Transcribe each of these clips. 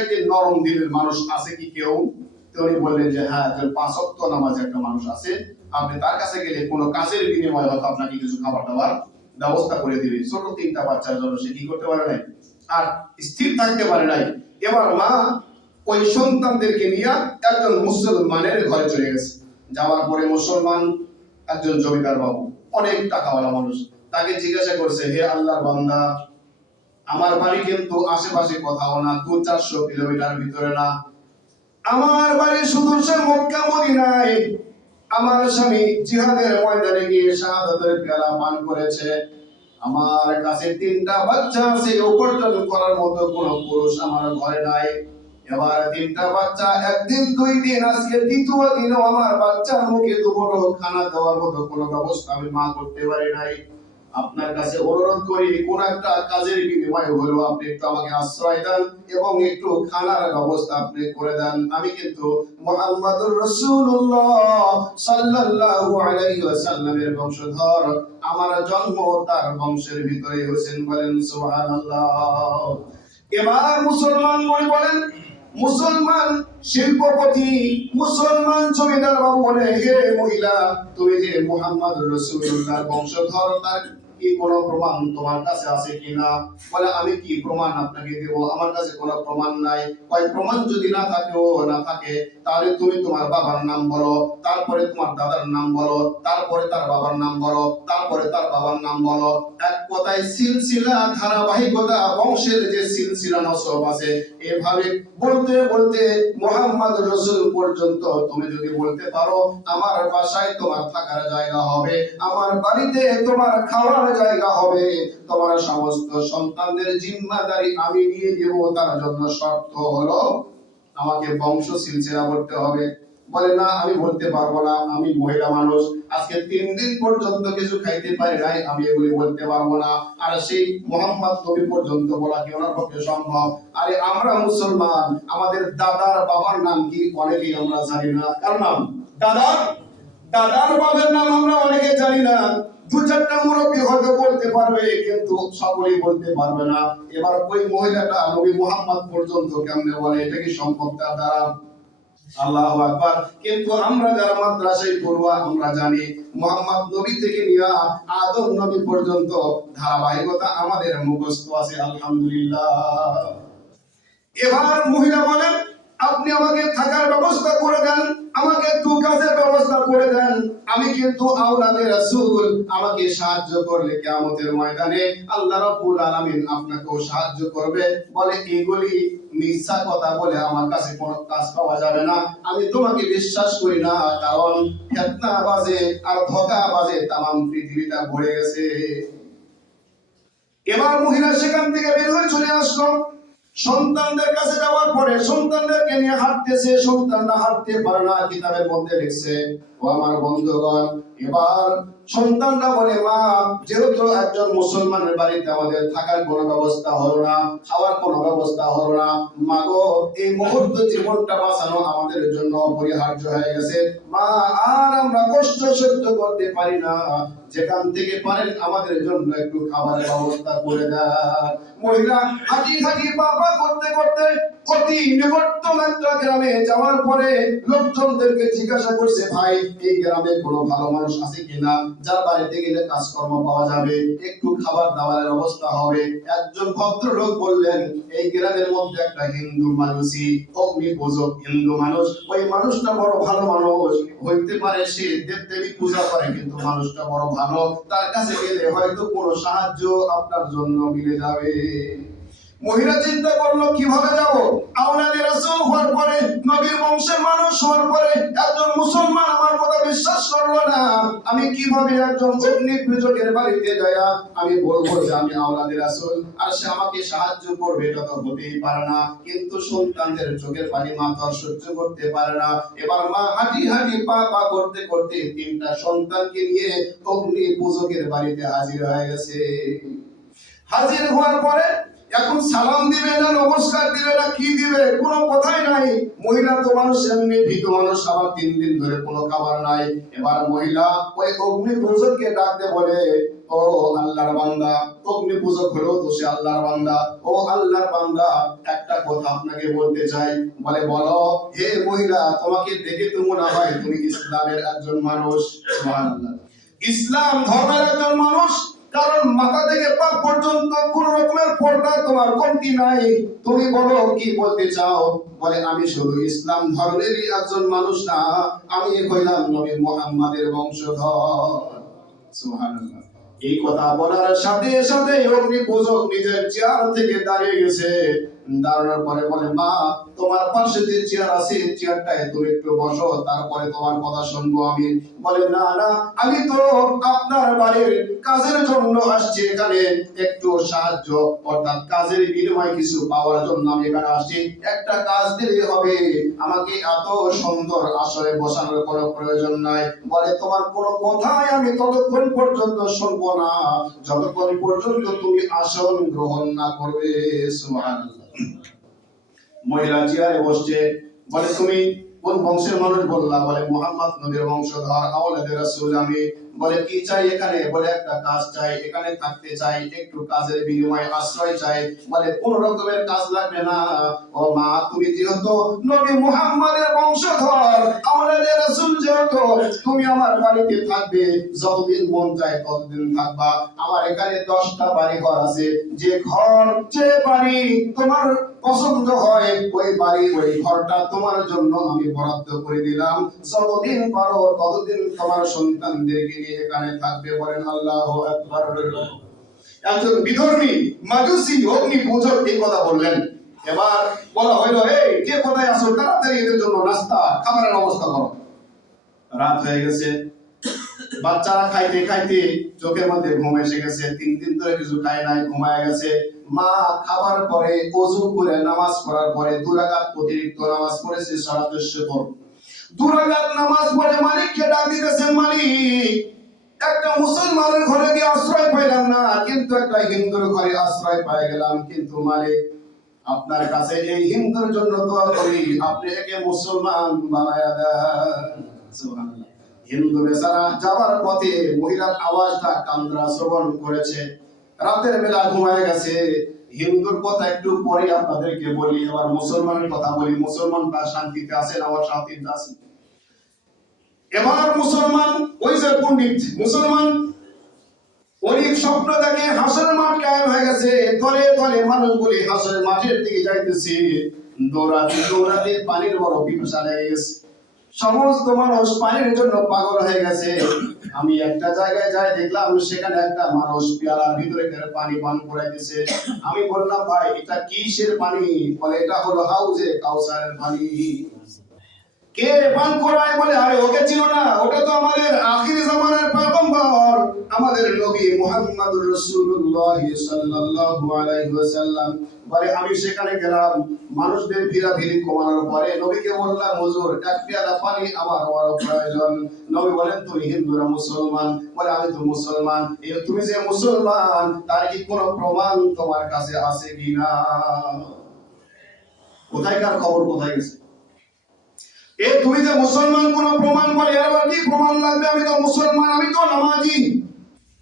চাইতে নরম দিলের মানুষ আছে কি কেউ? উনি বললেন যে হ্যাঁ একজন পাঁচ ওয়াক্ত নামাজ একটা মানুষ আছে। আপনি তার কাছে গেলে কোনো কাজের বিনিময়ে হয়তো আপনাকে কিছু খাবার দাবার ব্যবস্থা করে দিবে। ছোট তিনটা বাচ্চার জন্য সে কি করতে পারে নাই? আর স্থির থাকতে পারে নাই। এবার মা ওই সন্তানদেরকে নিয়ে একজন মুসলমানের ঘরে চলে গেছে। যাওয়ার পরে মুসলমান একজন জমিদার বাবু, অনেক টাকাওয়ালা মানুষ। তাকে জিজ্ঞাসা করছে, হে আল্লাহর বান্দা আমার বাড়ি কিন্তু আশেপাশে কোথাও না, দু চারশো কিলোমিটার ভিতরে না। আমার বাড়ি শুধু সে মক্কা, মদিনায়। আমার স্বামী জিহাদের ময়দানে গিয়ে শাহাদাতের পেয়ালা পান করেছে। আমার কাছে তিনটা বাচ্চা আছে, উপার্জন করার মতো কোনো পুরুষ আমার ঘরে নাই। এবার তিনটা বাচ্চা, একদিন, দুই দিন, আজকে দ্বিতীয় দিনও আমার বাচ্চার মুখে দুপুরো খানা দেওয়ার মতো কোনো ব্যবস্থা আমি মা করতে পারি নাই। আপনার কাছে অনুরোধ করি, কোন একটা কাজের বিনিময়ে হলো আপনি একটু আমাকে আশ্রয় দেন এবং একটু খানার ব্যবস্থা আপনি করে দেন। আমি কিন্তু মুহাম্মাদুর রাসূলুল্লাহ সাল্লাল্লাহু আলাইহি ওয়াসাল্লামের বংশধর। আমার জন্ম তার বংশের ভিতরে হোসেন বলেন, সুবহানাল্লাহ। এবার মুসলমান মনে বলেন মুসলমান শিল্পপতি, মুসলমান জমিদার বাবু বলে, হে মহিলা, তুমি যে মুহাম্মদ রসুল্লাহর বংশধর, তার কি কোনো প্রমাণ তোমার কাছে আছে কিনা? বলে, আমি কি প্রমাণ আপনাকে দেব? আমার কাছে কোনো প্রমাণ নাই। ওই প্রমাণ যদি না থাকে, ও না থাকে, তাহলে তুমি তোমার বাবার নাম বলো, তারপরে তোমার দাদার নাম বলো, তারপরে তার বাবার নাম বলো, তারপরে তার বাবার নাম বলো। এক কথায় সিলসিলা, ধারাবাহিকতা, বংশের যে সিলসিলা নসব আছে, এভাবে বলতে বলতে মোহাম্মদ রসুল পর্যন্ত তুমি যদি বলতে পারো, আমার বাসায় তোমার থাকার জায়গা হবে, আমার বাড়িতে তোমার খাওয়ার জায়গা হবে, তোমার সমস্ত সন্তানদের জিম্মাদারি আমি নিয়ে দেব, তার জন্য শর্ত হলো আমাকে বংশ সিলসিলা করতে হবে। বলে, না, আমি বলতে পারব না, আমি মহিলা মানুষ। আজকে তিন দিন পর্যন্ত কিছু খাইতে পারি নাই, আমি এগুলি বলতে পারব না। আর সেই মোহাম্মদ নবী পর্যন্ত বলা কি ওনার পক্ষে সম্ভব? আরে, আমরা মুসলমান, আমাদের দাদার বাবার নাম কি অনেকেই আমরা জানি না। কার নাম? দাদার? দাদার বাবার নাম আমরা অনেকে জানি না। দু চারটা মুরব্বী হয়তো বলতে পারবে, কিন্তু সকলেই বলতে পারবে না। এবার ওই মহিলাটা নবী মোহাম্মদ পর্যন্ত কেমনে বলে, এটা কি সম্ভব? তার দ্বারা আল্লাহু আকবার। কিন্তু আমরা যারা মাদ্রাসায় পড়ুয়া, আমরা জানি মোহাম্মদ নবী থেকে নিয়ে আদম নবী পর্যন্ত ধারাবাহিকতা আমাদের মুখস্থ আছে, আলহামদুলিল্লাহ। এবার মহিলা বলেন আপনি আমাকে থাকার ব্যবস্থা করে দেন, আমাকে একটু কাজের ব্যবস্থা করে দেন। আমি কিন্তু আওলাদে রাসূল, আমাকে সাহায্য করলে কিয়ামতের ময়দানে আল্লাহ রাব্বুল আলামিন আপনাকেও সাহায্য করবে। বলে এগুলি মিথ্যা কথা বলে আমার কাছে কোনো কাজ পাওয়া যাবে না। আমি তোমাকে বিশ্বাস করি না, কারণ ফেতনা বাজে আর ধোকা বাজে তামাম পৃথিবীটা ভরে গেছে। এবার মহিলা সেখান থেকে বের হয়ে চলে আসলো। সন্তানদের কাছে যাওয়ার পরে সন্তানদেরকে নিয়ে হাঁটতেছে সন্তানরা হাঁটতে পারে না কিতাবের মধ্যে লিখছে। ও আমার বন্ধুগণ, এবার সন্তানরা বলে, মা, যেহেতু একজন মুসলমানের বাড়িতে আমাদের থাকার কোনো ব্যবস্থা হলো না, খাওয়ার কোনো ব্যবস্থা হলো না, মা গো, এই মুহূর্ত জীবনটা বাঁচানো আমাদের জন্য অপরিহার্য হয়ে গেছে। মা, আর আমরা কষ্ট সহ্য করতে পারি না। যেখান থেকে পারেন আমাদের জন্য একটু খাবারের ব্যবস্থা করে দেন। মহিলা হাঁটি হাঁটি বাবা করতে করতে অতি নিকটতম একটা গ্রামে যাওয়ার পরে লোকজনদেরকে জিজ্ঞাসা করছে, ভাই এই গ্রামে কোনো ভালো মানুষ আছে কিনা, যার বাড়িতে গেলে কাজকর্ম পাওয়া যাবে, একটু খাবার দাবারের অবস্থা হবে। একজন ভদ্রলোক বললেন, এই গ্রামের মধ্যে একটা হিন্দু মানুষই, অগ্নি পূজক হিন্দু মানুষ। ওই মানুষটা বড় ভালো মানুষ। হইতে পারে সে দেব দেবী পূজা করে, কিন্তু মানুষটা বড় ভালো। তার কাছে গেলে হয়তো কোনো সাহায্য আপনার জন্য মিলে যাবে। মহিলা চিন্তা করল, কীভাবে যাব? আওলাদের রাসূল হওয়ার পরে, নবীর বংশের মানুষ হওয়ার পরে একজন মুসলমান করল না আমি কীভাবে একজন অগ্নি পূজকের বাড়িতে যায়া আমি বলব যে আমি আওলাদের রাসূল। আর সে আমাকে সাহায্য করবে, এটা তো হতেই পারে না। কিন্তু সন্তানদের চোখের পানি মা তো সহ্য করতে পারে না। এবার মা হাঁটি হাঁটি পা পা করতে করতে তিনটা সন্তানকে নিয়ে অগ্নি পূজকের বাড়িতে হাজির হয়ে গেছে। হাজির হওয়ার পরে এখন সালাম দিবে না, নমস্কার দিবে না, কি দিবে? কোনো কথাই নাই। মহিলা তো মানুষ, এমনি ভীত মানুষ, আবার তিন দিন ধরে কোনো খাবার নাই। এবার মহিলা ওই অগ্নি পূজককে ডাকতে বলে, ও আল্লাহর বান্দা অগ্নি পূজক হলো তো সে আল্লাহর বান্দা। ও আল্লাহর বান্দা, একটা কথা আপনাকে বলতে চাই। বলে, বলো, হে মহিলা, তোমাকে দেখে তো মনে হয় তুমি ইসলামের একজন মানুষ। ইসলাম ধর্মের একজন মানুষ কারণ মাথা থেকে পা পর্যন্ত কোন রকমের পর্দা তোমার কমতি নাই। তুমি বলো, কি বলতে চাও? বলে, আমি শুধু ইসলাম ধর্মেরই একজন মানুষ না, আমি হইলাম নবী মুহাম্মাদের বংশধর। সুবহানাল্লাহ। এই কথা বলার সাথে সাথে অগ্নি পূজক নিজের চেয়ার থেকে দাঁড়িয়ে গেছে। দাঁড়ানোর পরে বলে, মা, তোমার পাশে যে চেয়ার আছে চেয়ারটায় তুমি একটু বসো, তারপরে তোমার কথা শুনব আমি। বলে, না না, আমি তো আপনার বাড়ির কাজের জন্য আসছি এখানে। একটু সাহায্য, অর্থাৎ কাজের বিনিময়ে কিছু পাওয়ার জন্য আমি এখানে আসছি। একটা কাজ দিলে হবে। আমাকে এত সুন্দর আসরে বসানোর কোনো প্রয়োজন নাই। বলে, তোমার কোনো কথাই আমি ততক্ষণ পর্যন্ত শুনব না। যতক্ষণ পর্যন্ত তুমি আসন গ্রহণ না করবে। সুবহানাল্লাহ। মহিলা চেয়ারে বসছে। বলে তুমি কোন বংশের মানুষ বললা? বলে, মোহাম্মদ নবীর বংশধর আওলাদের রাসূল আমি। বলে, কি চাই এখানে? বলে, একটা কাজ চাই, এখানে থাকতে চাই, একটু কাজের বিনিময়ে আশ্রয় চাই। বলে, কোন রকমের কাজ লাগবে না। ও মা, তুমি যেহেতু নবী মুহাম্মাদের বংশধর আওলাদের রাসূল যেহেতু, তুমি আমার বাড়িতে থাকবে, যতদিন মন চায় ততদিন থাকবা। আমার এখানে দশটা বাড়ি ঘর আছে। যে ঘর, যে বাড়ি তোমার পছন্দ হয়, ওই বাড়ি, ওই ঘরটা তোমার জন্য আমি বরাদ্দ করে দিলাম। যতদিন পারো, ততদিন তোমার সন্তানদেরকে নিয়ে এখানে থাকবে বলেন আল্লাহ একজন বিধর্মী মাজুসি অগ্নি পূজক এই কথা বললেন। এবার বলা হইল, এই, কে কোথায় আসো তাড়াতাড়ি এদের জন্য নাস্তা, খাবারের ব্যবস্থা করো। রাত হয়ে গেছে। বাচ্চারা খাইতে খাইতে চোখের মধ্যে ঘুম এসে গেছে। তিন দিন ধরে কিছু খায় নাই, ঘুমায় গেছে। মা খাবার পরে করে, নামাজ পড়ার পরে অতিরিক্ত নামাজ সারা নামাজ পড়ে মালিককে ডাক দিতেছেন মালিক, একটা মুসলমানের ঘরে গিয়ে আশ্রয় পাইলাম না, কিন্তু একটা হিন্দুর ঘরে আশ্রয় পাই গেলাম, কিন্তু মালিক, আপনার কাছে এই হিন্দুর জন্য দোয়া করি, আপনি একে মুসলমান বানায়া দেন। হিন্দু বেচারা যাবার পথে মহিলার আওয়াজটা কান্দ্রা শ্রবণ করেছে। রাতের বেলা ঘুমায় গেছে। হিন্দুর কথা একটু পরে আপনাদেরকে বলি এবার মুসলমানের কথা বলি। মুসলমান তার শান্তিতে আছে না আমার শান্তিতে আছে? এবার মুসলমান, ওই যে পণ্ডিত, মুসলমান স্বপ্ন দেখে মাঠ কায়েম হয়ে গেছে। মানুষগুলি মাঠের দিকে যাইতেছে। দৌড়াতে দৌড়াতে পানির বড় পিপাসা লেগে গেছে। সমস্ত মানুষ পানির জন্য পাগল হয়ে গেছে। আমি একটা জায়গায় যাই, দেখলাম সেখানে একটা মানুষ পেয়ালার ভিতরে পানি পান করাইতেছে। আমি বললাম, ভাই, এটা কিসের পানি? বলে, এটা হলো হাউজে কাউসারের পানি। কে পান করায় বলে? আরে, ওকে না। ওটা তো আমাদের আখির পয়গম্বর। আমাদের নবী মুহাম্মদুর রাসূলুল্লাহ সাল্লাল্লাহু আলাইহি ওয়াসাল্লাম। বলে, আমি সেখানে গেলাম। মানুষদের ভিড়াভিড়ি কমানোর পরে নবীকে বললাম, হুজুর এক পেয়ালা পানি আমার বড় প্রয়োজন। নবী বলেন, তুমি হিন্দুরা মুসলমান? বলে, আমি তো মুসলমান। তুমি যে মুসলমান, তার কি কোনো প্রমাণ তোমার কাছে আছে কিনা? কোথায়কার খবর, কোথায় গেছে? এ তুমি যে মুসলমান, কোন প্রমাণ বলে আবার কি প্রমাণ লাগবে? আমি তো মুসলমান, আমি তো নামাজি।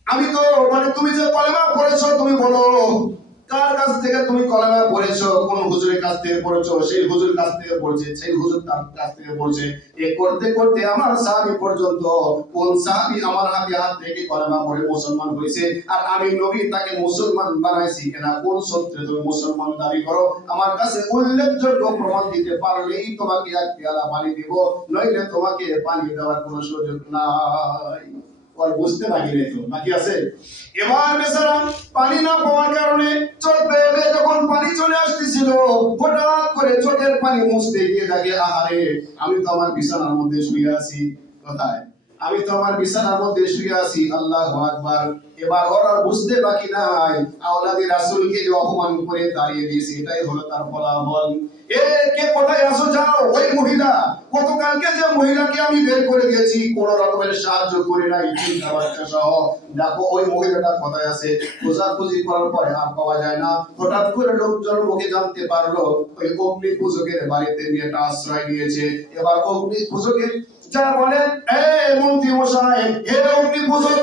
আমি তো মানে তুমি যে কলেমা পড়েছ, তুমি বলো। কার কাছ থেকে তুমি কলেমা পড়েছো, কোন হুজুরের কাছ থেকে পড়েছো, সেই হুজুর কাছ থেকে পড়ছে, সেই হুজুর তার কাছ থেকে পড়ছে। এ করতে করতে আমার সাহাবী পর্যন্ত, কোন সাহাবী আমার হাতে হাত থেকে কলেমা পড়ে মুসলমান হয়েছে? আর আমি নবী, তাকে মুসলমান বানাইছি কিনা? কোন সূত্রে তুমি মুসলমান দাবি করো? আমার কাছে উল্লেখযোগ্য প্রমাণ দিতে পারলেই তোমাকে এক পেয়ালা পানি দিব, নইলে তোমাকে পানি দেওয়ার কোনো সুযোগ নাই। আর বুঝতে বাকি নেই তো বাকি আছে? এবার বেচারা পানি না পাওয়ার কারণে চোখ বেয়ে যখন পানি চলে আসতেছিল, হঠাৎ করে চোখের পানি মুছতে গিয়ে থাকে আহারে, আমি তো আমার বিছানার মধ্যে শুয়ে আছি, কোথায়? আমি তো আমার বিছানার মধ্যে শুয়ে আছি, আল্লাহ আকবার। এবার ওর বুঝতে বাকি নাই। আওলাদি রাসূলকে যে অপমান করে দাঁড়িয়ে দিয়েছে, এটাই হলো তার ফলাফল। এ, কে কোথায় আসো যাও, ওই মহিলা? যে মহিলাকে আমি বের করে দিয়েছি, কোন রকমের সাহায্য করে নাই, চিন্তা বাচ্চা সহ। দেখো, ওই মহিলাটা কোথায় আছে? করার পরে আর পাওয়া যায় না। হঠাৎ করে লোকজন মুখে জানতে পারল, ওই অগ্নি পূজকের বাড়িতে নিয়ে একটা আশ্রয় নিয়েছে। এবার অগ্নি পূজকের যারা বলে, এ মন্ত্রী মশাই অগ্নি পূজক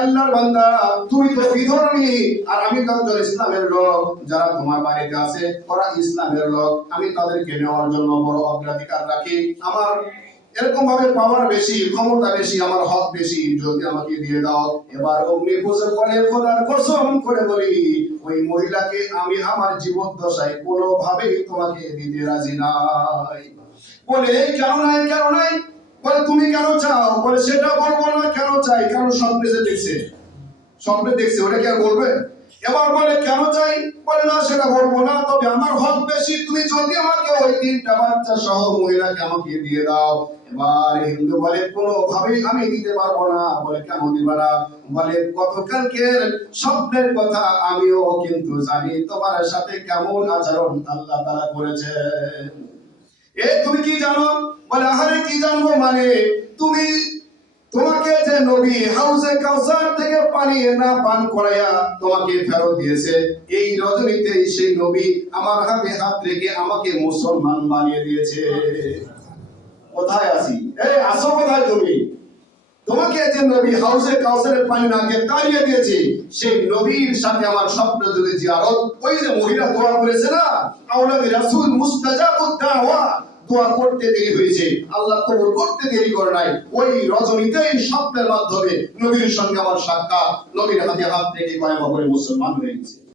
আল্লাহর বান্দা, তুমি তো বিধর্মী, আর আমি ইসলামের লোক। যারা তোমার বাড়িতে আছে, ওরা ইসলামের লোক। আমি তাদেরকে নেওয়ার জন্য বড় অগ্রাধিকার রাখি। আমার এরকম ভাবে পাওয়ার বেশি, ক্ষমতা বেশি, আমার হক বেশি। যদি আমাকে দিয়ে দাও। এবার অগ্নি পূজক খোদার কসম করে বলি, ওই মহিলাকে আমি আমার জীবন দশায় কোনোভাবেই তোমাকে দিতে রাজি নাই। বলে কেন নাই কেন নাই? বলে, তুমি কেন চাও? বলে, সেটা বলব না, কেন চাই? কারণ স্বপ্নে যে দেখছে, স্বপ্নে দেখছে, ওটা কি আর বলবে? এবার বলে, কেন চাই? বলে, না, সেটা বলব না, তবে আমার হক বেশি। তুমি যদি আমাকে ওই তিনটা বাচ্চা সহ মহিলাকে আমাকে দিয়ে দাও। এবার হিন্দু বলে, কোনোভাবেই আমি দিতে পারব না। বলে, কেন দিবা না? বলে, গতকালকের স্বপ্নের কথা আমিও কিন্তু জানি। তোমার সাথে কেমন আচরণ আল্লাহ তারা করেছেন? এ, তুমি কি জানো? বলে, আহারে, কি জানব মানে? তুমি, তোমাকে যে নবী হাউসে কাউসার থেকে পানি না পান করাইয়া তোমাকে ফেরত দিয়েছে, এই রজনীতে সেই নবী আমার হাতে হাত রেখে আমাকে মুসলমান বানিয়ে দিয়েছে। কোথায় আছি? এ, আসো কোথায় তুমি? তোমাকে যে নবী হাউসে কাউসারের পানি না দিয়ে তাড়িয়ে দিয়েছে, সেই নবীর সাথে আমার স্বপ্ন যদি জিয়ারত, ওই যে মহিলা দোয়া করেছে না, আওলাদি রাসূল মুস্তাজাবুদ দোয়া করতে দেরি হয়েছে। আল্লাহ কবুল করতে দেরি করে নাই। ওই রজনীতেই স্বপ্নের মাধ্যমে নবীর সঙ্গে আমার সাক্ষাৎ। নবীর হাতে হাত থেকে কয়েক করে মুসলমান হয়ে গেছে।